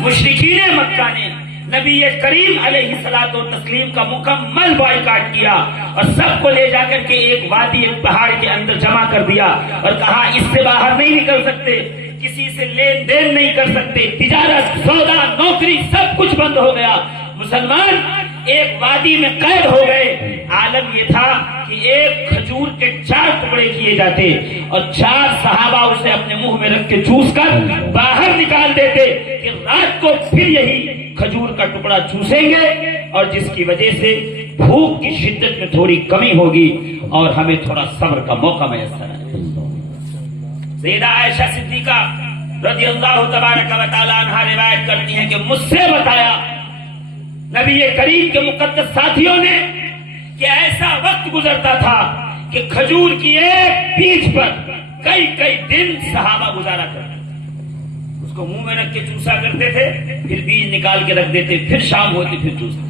مشرکین مکہ نے نبی کریم علیہ الصلوۃ والتسلیم کا مکمل بائیکاٹ کیا اور سب کو لے جا کر کے ایک وادی، ایک پہاڑ کے اندر جمع کر دیا اور کہا اس سے باہر نہیں نکل سکتے، کسی سے لین دین نہیں کر سکتے، تجارت، سودا، نوکری سب کچھ بند ہو گیا۔ مسلمان ایک وادی میں قید ہو گئے۔ عالم یہ تھا کہ ایک کھجور کے 4 ٹکڑے کیے جاتے اور 4 صحابہ اسے اپنے منہ میں رکھ کے چوس کر باہر نکال دیتے کہ رات کو پھر یہی کھجور کا ٹکڑا چوسیں گے اور جس کی وجہ سے بھوک کی شدت میں تھوڑی کمی ہوگی اور ہمیں تھوڑا صبر کا موقع میسر ہے۔ سیدہ عائشہ صدیقہ رضی اللہ تبارک و تعالی عنہا روایت کرتی ہیں کہ مجھ سے بتایا نبی کریم کے مقدس ساتھیوں نے کہ ایسا وقت گزرتا تھا کہ کھجور کی ایک بیج پر کئی کئی دن صحابہ گزارا کرتے، اس کو منہ میں رکھ کے چوسا کرتے تھے، پھر بیج نکال کے رکھ دیتے، پھر شام ہوتی پھر چوستے۔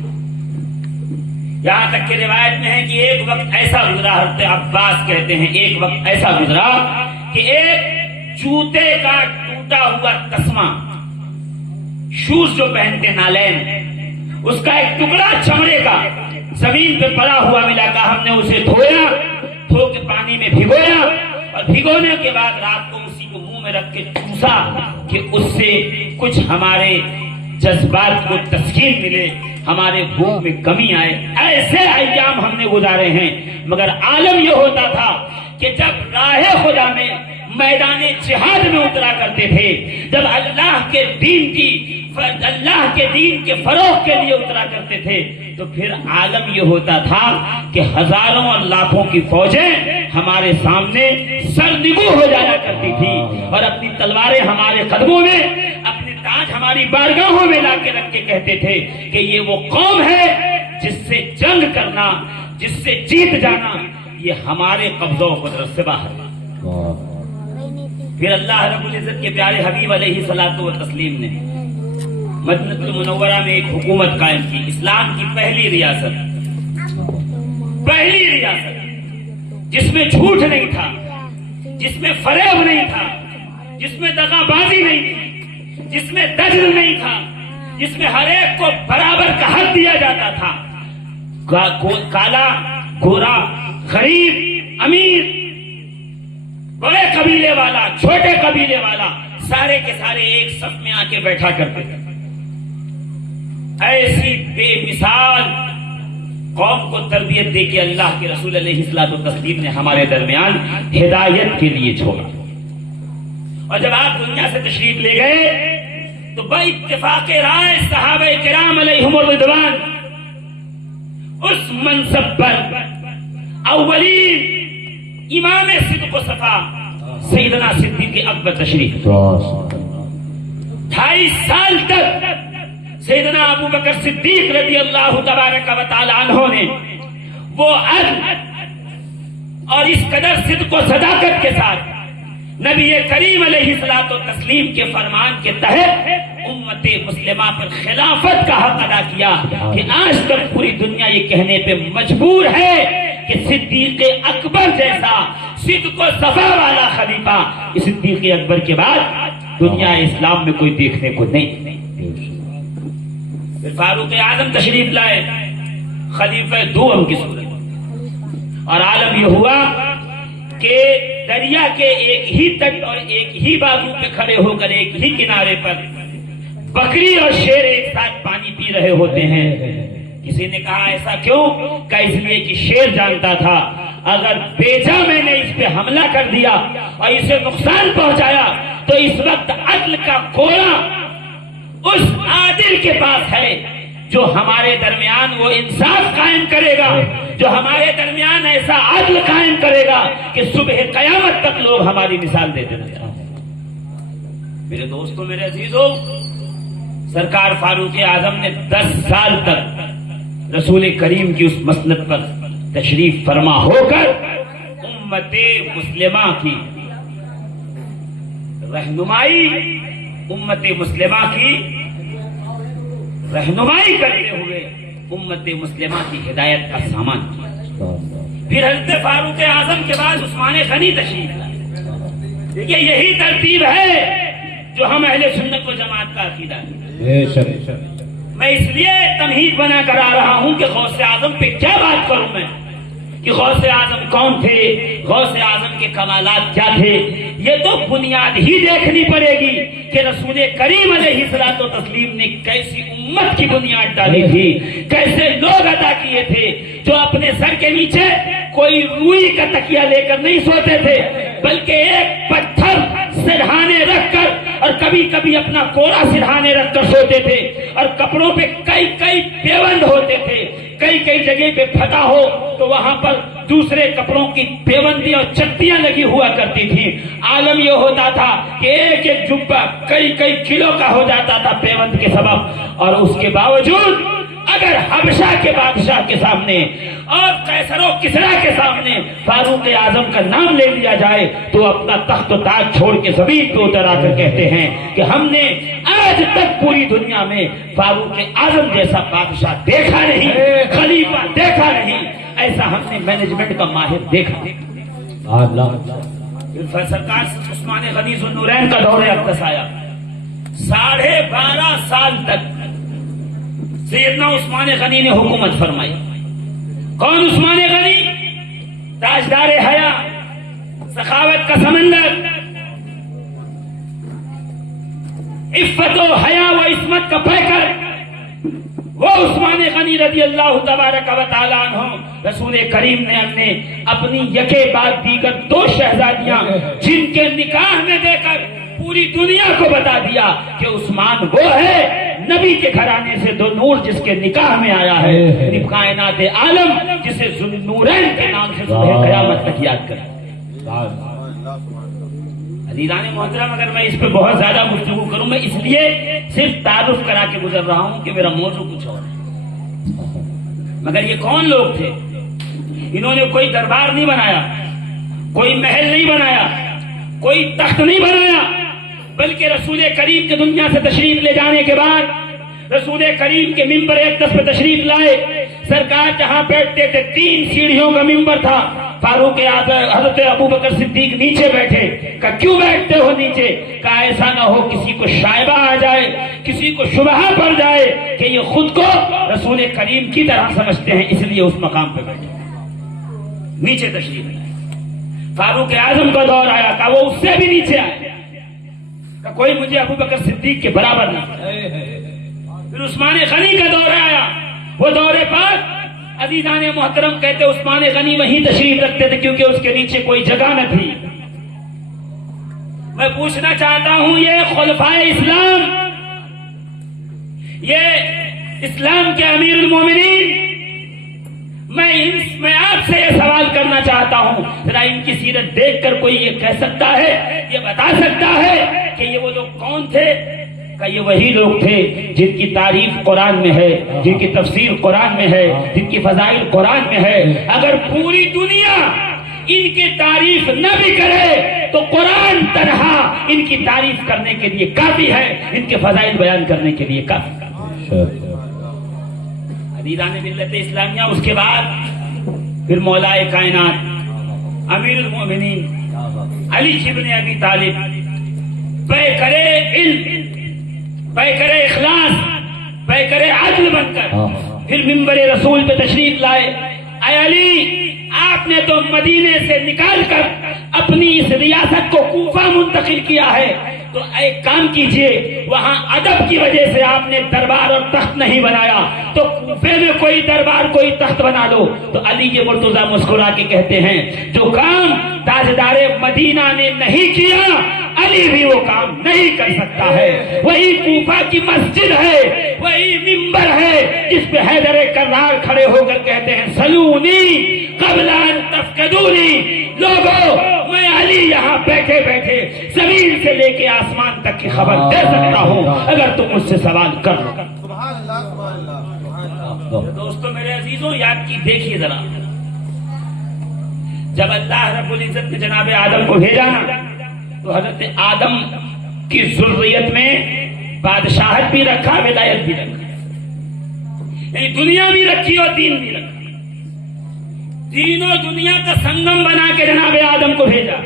یہاں تک کہ روایت میں ہے کہ ایک وقت ایسا گزرا، حضرت عباس کہتے ہیں ایک وقت ایسا گزرا کہ ایک جوتے کا ٹوٹا ہوا تسمہ، شوز جو پہنتے نالین، اس کا ایک ٹکڑا چمڑے کا زمین پہ پڑا ہوا ملا، کا ہم نے اسے دھویا، دھو کے پانی میں بھگویا اور بھگونے کے بعد رات کو اسی کو منہ میں رکھ کے چوسا کہ اس سے کچھ ہمارے جذبات کو تسکین ملے، ہمارے بھوک میں کمی آئے۔ ایسے ایام ہم نے گزارے ہیں، مگر عالم یہ ہوتا تھا کہ جب راہ خدا میں میدان جہاد میں اترا کرتے تھے، جب اللہ کے دین کے فروغ کے لیے اترا کرتے تھے، تو پھر عالم یہ ہوتا تھا کہ ہزاروں اور لاکھوں کی فوجیں ہمارے سامنے سرنگو ہو جایا کرتی تھی اور اپنی تلواریں ہمارے قدموں میں، اپنے تاج ہماری بارگاہوں میں لا کے رکھ کے کہتے تھے کہ یہ وہ قوم ہے جس سے جنگ کرنا، جس سے جیت جانا یہ ہمارے قبضوں و قدرت سے باہر ہے۔ پھر اللہ رب العزت کے پیارے حبیب علیہ الصلوۃ والتسلیم نے مدینہ المنورہ میں ایک حکومت قائم کی، اسلام کی پہلی ریاست، جس میں جھوٹ نہیں تھا، جس میں فریب نہیں تھا، جس میں دغا بازی نہیں تھی، جس میں دجل نہیں تھا، جس میں ہر ایک کو برابر کا حق دیا جاتا تھا۔ کالا، گورا، غریب، امیر، بڑے قبیلے والا، چھوٹے قبیلے والا، سارے کے سارے ایک صف میں آ کے بیٹھا کرتے تھے۔ ایسی بے مثال قوم کو تربیت دے کے اللہ کے رسول علیہ الصلوۃ والتسلیم نے ہمارے درمیان ہدایت کے لیے چھوڑا۔ اور جب آپ دنیا سے تشریف لے گئے تو باتفاق رائے صحابہ کرام علیہم الرضوان اس منصب پر اولین امام صدق و صفا سیدنا صدیق اکبر تشریف، 28 سال تک سیدنا ابو بکر صدیق رضی اللہ تبارک و تعالی عنہ نے وہ عدل اور اس قدر صدق و صداقت کے ساتھ نبی کریم علیہ الصلوۃ والتسلیم کے فرمان کے تحت امت مسلمہ پر خلافت کا حق ادا کیا کہ آج تک پوری دنیا یہ کہنے پہ مجبور ہے کہ صدیق اکبر جیسا صدق و صفا والا خلیفہ اس صدیق اکبر کے بعد دنیا اسلام میں کوئی دیکھنے کو نہیں۔ پھر فاروق اعظم تشریف لائے خلیفہ دوم کی صورت، اور عالم یہ ہوا کہ دریا کے ایک ہی تٹ اور ایک ہی بازو پہ کھڑے ہو کر ایک ہی کنارے پر بکری اور شیر ایک ساتھ پانی پی رہے ہوتے ہیں۔ کسی نے کہا ایسا کیوں؟ کہ اس لیے کہ شیر جانتا تھا اگر بیجا میں نے اس پہ حملہ کر دیا اور اسے نقصان پہنچایا تو اس وقت عدل کا کوڑا اس عادل کے پاس ہے جو ہمارے درمیان وہ انصاف قائم کرے گا، جو ہمارے درمیان ایسا عدل قائم کرے گا کہ صبح قیامت تک لوگ ہماری مثال دیتے رہیں۔ میرے دوستوں، میرے عزیزوں، سرکار فاروق اعظم نے 10 سال تک رسول کریم کی اس مسند پر تشریف فرما ہو کر امت مسلمہ کی رہنمائی، امت مسلمہ کی رہنمائی کرتے ہوئے امت مسلمہ کی ہدایت کا سامان کیا۔ پھر حضرت فاروق اعظم کے بعد عثمان غنی تشریف لائے۔ دیکھیے یہی ترتیب ہے جو ہم اہل سنت و جماعت کا عقیدہ ہے. میں اس لیے تمہید بنا کر آ رہا ہوں کہ غوث اعظم پہ کیا بات کروں میں، کہ غوث اعظم کون تھے، غوث اعظم کے کمالات کیا تھے. یہ تو بنیاد ہی دیکھنی پڑے گی کہ رسول کریم علیہ الصلوۃ والتسلیم نے کیسی امت کی بنیاد ڈالی تھی، کیسے لوگ عطا کیے تھے جو اپنے سر کے نیچے کوئی روئی کا تکیہ لے کر نہیں سوتے تھے، بلکہ ایک پتھر سرہانے رکھ کر اور کبھی کبھی اپنا کوڑا سرہانے رکھ کر سوتے تھے، اور کپڑوں پہ کئی پیوند ہوتے تھے، کئی جگہ پہ پھٹا ہو تو وہاں پر دوسرے کپڑوں کی پیوندی اور چٹیاں لگی ہوا کرتی تھی. عالم یہ ہوتا تھا کہ ایک جبہ کئی کلو کا ہو جاتا تھا پیوند کے سبب، اور اس کے باوجود اگر حبشہ کے بادشاہ کے سامنے اور قیصر و کسریٰ کے سامنے فاروق اعظم کا نام لے لیا جائے تو اپنا تخت و تاج چھوڑ کے زمین پہ اتر آ کر کہتے ہیں کہ ہم نے آج تک پوری دنیا میں فاروق اعظم جیسا بادشاہ دیکھا نہیں، خلیفہ دیکھا نہیں، ایسا ہم نے مینجمنٹ کا ماہر دیکھا. سرکار عثمان غنی ذو النورین کا دور اقدس آیا، 12.5 سال تک سیدنا عثمان غنی نے حکومت فرمائی. کون عثمان غنی؟ تاجدار حیا، سخاوت کا سمندر، عفت و حیا و عصمت کا پیکر، وہ عثمان غنی رضی اللہ تبارک و تعالیٰ عنہ. رسول کریم نے اپنی یکے بعد دیگر 2 شہزادیاں جن کے نکاح میں دے کر پوری دنیا کو بتا دیا کہ عثمان وہ ہے نبی کے گھرانے سے 2 نور جس کے نکاح میں آیا ہے، کائنات عالم جسے ذو النورین کے نام سے صبح قیامت تک یاد کریں. عزیزان محترم، اگر میں اس پہ بہت زیادہ گفتگو کروں، میں اس لیے صرف تعارف کرا کے گزر رہا ہوں کہ میرا موضوع کچھ اور ہے. مگر یہ کون لوگ تھے؟ انہوں نے کوئی دربار نہیں بنایا، کوئی محل نہیں بنایا، کوئی تخت نہیں بنایا، بلکہ رسول کریم کے دنیا سے تشریف لے جانے کے بعد رسول کریم کے ممبر اقدس پہ تشریف لائے. سرکار جہاں بیٹھتے تھے 3 سیڑھیوں کا ممبر تھا. فاروق اعظم حضرت ابوبکر صدیق نیچے بیٹھے. کہا کیوں بیٹھتے ہو نیچے؟ کہا ایسا نہ ہو کسی کو شائبہ آ جائے، کسی کو شبہہ پڑ جائے کہ یہ خود کو رسول کریم کی طرح سمجھتے ہیں، اس لیے اس مقام پہ بیٹھے. نیچے تشریف لائے. فاروق اعظم کا دور آیا تھا، وہ اس سے بھی نیچے آئے. کہ کوئی مجھے ابوبکر صدیق کے برابر نہ. پھر عثمان غنی کا دور آیا. وہ دورے پر عزیزان محترم کہتے عثمان غنی وہیں تشریف رکھتے تھے کیونکہ اس کے نیچے کوئی جگہ نہ تھی. میں پوچھنا چاہتا ہوں، یہ خلفائے اسلام، یہ اسلام کے امیر المومنین، میں آپ سے یہ سوال کرنا چاہتا ہوں، ذرا ان کی سیرت دیکھ کر کوئی یہ کہہ سکتا ہے، یہ بتا سکتا ہے کہ یہ وہ لوگ کون تھے؟ کہ یہ وہی لوگ تھے جن کی تعریف قرآن میں ہے، جن کی تفسیر قرآن میں ہے، جن کی فضائل قرآن میں ہے. اگر پوری دنیا ان کی تعریف نہ بھی کرے تو قرآن تنہا ان کی تعریف کرنے کے لیے کافی ہے، ان کے فضائل بیان کرنے کے لیے کافی. عزیزان ملت اسلامیہ، اس کے بعد پھر مولا کائنات امیر المومنین علی ابن ابی طالب پیکرے علم، پیکرے اخلاص، پیکرے عدل بن کر پھر منبر رسول پہ تشریف لائے. اے علی، آپ نے تو مدینے سے نکال کر اپنی اس ریاست کو کوفہ منتقل کیا ہے، تو ایک کام کیجئے، وہاں ادب کی وجہ سے آپ نے دربار اور تخت نہیں بنایا، تو کوفے میں کوئی دربار کوئی تخت بنا لو. تو علی یہ مرتضیٰ مسکرا کے کہتے ہیں جو کام تاجدار مدینہ نے نہیں کیا علی بھی وہ کام نہیں کر سکتا ہے. وہی کوفہ کی مسجد ہے، وہی منبر ہے جس پہ حیدر کرار کھڑے ہو کر کہتے ہیں سلونی قبل ان تفقدونی. لوگوں، میں علی یہاں بیٹھے بیٹھے زمین سے لے کے آسمان تک کی خبر دے سکتا ہوں اگر تم مجھ سے سوال کر لو. دوستو میرے عزیزوں، یاد کی دیکھیے ذرا، جب اللہ رب العزت نے جناب آدم کو بھیجا نا، تو حضرت آدم کی ذریت میں بادشاہت بھی رکھا، ولایت بھی رکھا، یعنی دنیا بھی رکھی اور دین بھی رکھا. دین و دنیا کا سنگم بنا کے جناب آدم کو بھیجا.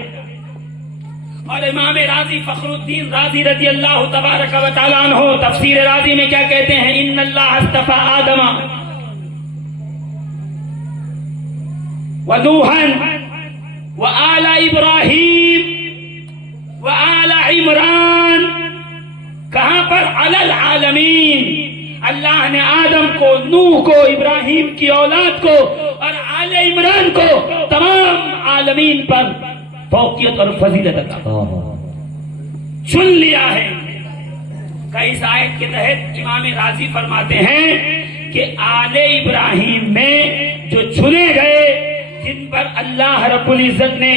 اور امام راضی فخر الدین راضی رضی اللہ تبارک و تعالیٰ عنہ تفسیر راضی میں کیا کہتے ہیں؟ ان اللہ اصطفى آدم ونوحا وآل ابراہیم وآل عمران، کہاں پر؟ علی العالمین، اللہ نے آدم کو، نوح کو، ابراہیم کی اولاد کو اور آل عمران کو تمام عالمین پر فوقیت اور فضیلت عطا چن لیا ہے۔ کہ اس آیت کے تحت امام راضی فرماتے ہیں کہ آل ابراہیم میں جو چنے گئے، جن پر اللہ رب العزت نے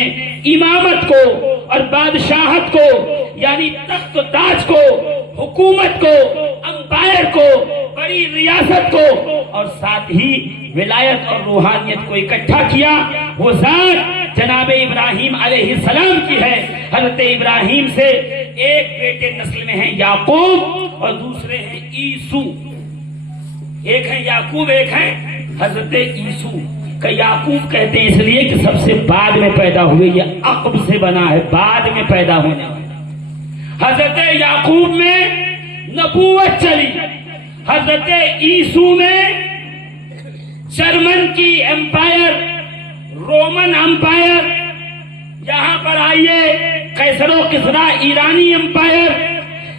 امامت کو اور بادشاہت کو، یعنی تخت و تاج کو، حکومت کو، امپائر کو، بڑی ریاست کو اور ساتھ ہی ولایت اور روحانیت کو اکٹھا کیا، وہ ذات جناب ابراہیم علیہ السلام کی ہے۔ حضرت ابراہیم سے ایک بیٹے نسل میں ہیں یعقوب اور دوسرے ہیں عیسو، ایک ہیں یعقوب ایک ہیں حضرت عیسو۔ کہ یعقوب کہتے ہیں اس لیے کہ سب سے بعد میں پیدا ہوئے، یہ عقب سے بنا ہے، بعد میں پیدا ہونے والا۔ حضرت یعقوب میں نبوت چلی، حضرت عیسو میں جرمن کی امپائر، رومن امپائر، یہاں پر آئیے قیصر و کسریٰ ایرانی امپائر،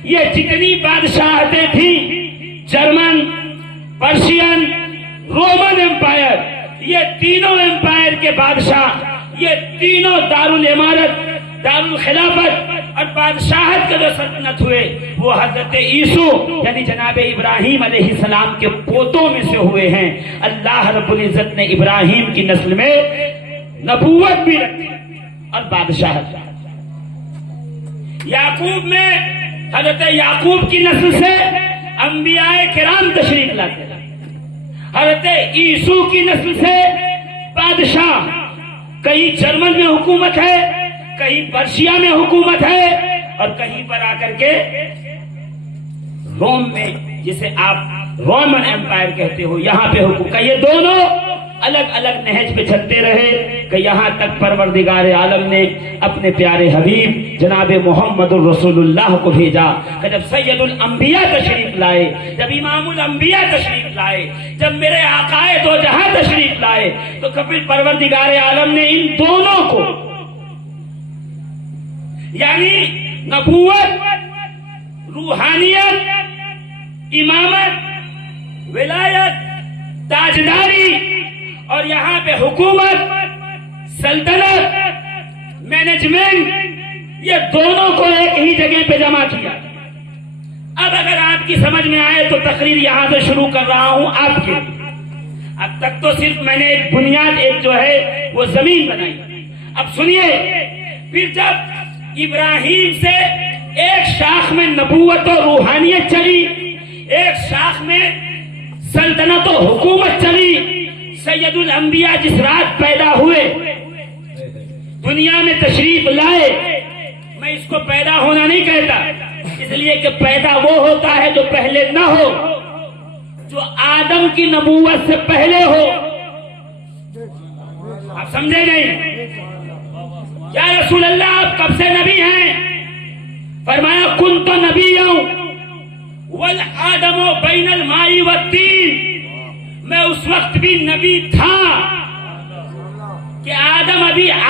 یہ جتنی بادشاہتیں تھیں، جرمن، پرشین، رومن امپائر، یہ تینوں امپائر کے بادشاہ، یہ تینوں دارالامارت، دارالخلافت اور بادشاہت کے جو سلطنت ہوئے وہ حضرت عیسو یعنی جناب ابراہیم علیہ السلام کے پوتوں میں سے ہوئے ہیں۔ اللہ رب العزت نے ابراہیم کی نسل میں نبوت بھی رکھی اور بادشاہت۔ یعقوب میں حضرت یعقوب کی نسل سے انبیاء کرام تشریف لاتے ہیں، حضرت عیسو کی نسل سے بادشاہ، کہیں جرمن میں حکومت ہے، کہیں پرشیا میں حکومت ہے اور کہیں پر آ کر کے روم میں، جسے آپ رومن امپائر کہتے ہو، یہاں پہ حکومت کا۔ یہ دونوں الگ الگ نہج پہ چلتے رہے کہ یہاں تک پروردگار عالم نے اپنے پیارے حبیب جناب محمد الرسول اللہ کو بھیجا کہ جب سید الانبیاء تشریف لائے، جب امام الانبیاء تشریف لائے، جب میرے آقائے دو جہاں تشریف لائے، تو کبھی پروردگار عالم نے ان دونوں کو یعنی نبوت، روحانیت، امامت، ولایت، تاجداری اور یہاں پہ حکومت، سلطنت، مینجمنٹ، یہ دونوں کو ایک ہی جگہ پہ جمع کیا۔ اب اگر آپ کی سمجھ میں آئے تو تقریر یہاں سے شروع کر رہا ہوں آپ کے لیے۔ اب تک تو صرف میں نے ایک بنیاد، ایک جو ہے وہ زمین بنائی۔ اب سنیے، پھر جب ابراہیم سے ایک شاخ میں نبوت و روحانیت چلی، ایک شاخ میں سلطنت و حکومت چلی، سید الانبیاء جس رات پیدا ہوئے، دنیا میں تشریف لائے، میں اس کو پیدا ہونا نہیں کہتا، اس لیے کہ پیدا وہ ہوتا ہے جو پہلے نہ ہو، جو آدم کی نبوت سے پہلے ہو۔ آپ سمجھے نہیں؟ یا رسول اللہ آپ کب سے نبی ہیں؟ فرمایا کنت نبیّا والآدم بین الماء والطین، میں اس وقت بھی نبی تھا کہ آدم ابھی